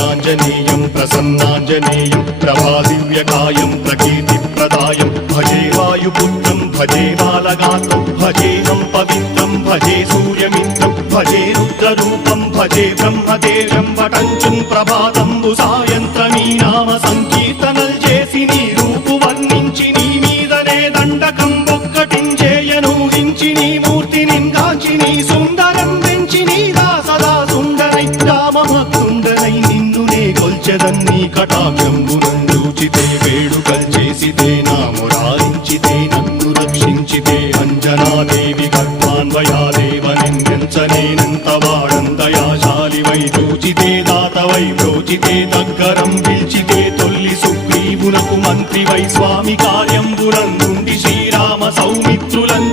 आञ्जनेयं प्रसन्नाञ्जनेयं प्रभादिव्यकायं प्रकीर्तिप्रदायं भजे वायुपुत्रं भजे बालगात्रं भजेहं पवित्रं भजे सूर्यमित्रं भजे रुद्ररूपं भजे ब्रह्मदेवं वटञ्चुं प्रभाతంబు సాయంత్రమీ నామ సంకీర్తనల్ చేసి నీ రూపు వర్ణించి నీ మీదనే దండకం ఒక్కటించేయను హించి నీ మూర్తిని గాంచి నీ సుందరం పెంచి నీ దాసదా సుందరై రామభక్తుండనై నిన్నునే కొల్చెదన్నీ కటాక్షంబునందూచితే వేడుకల్ చేసితే నా మురారించితే నన్ను రక్షించితే అంజనాదేవి గర్భాన్వయాదేవనెంచనేనంత వాడంతయాశాలివై చూచితే దాతవై ప్రోచితే దగ్గరం పిలిచితే తొల్లి సుగ్రీవునకు మంత్రివై స్వామి కార్యంబునందుండి శ్రీరామ సౌమిత్రులం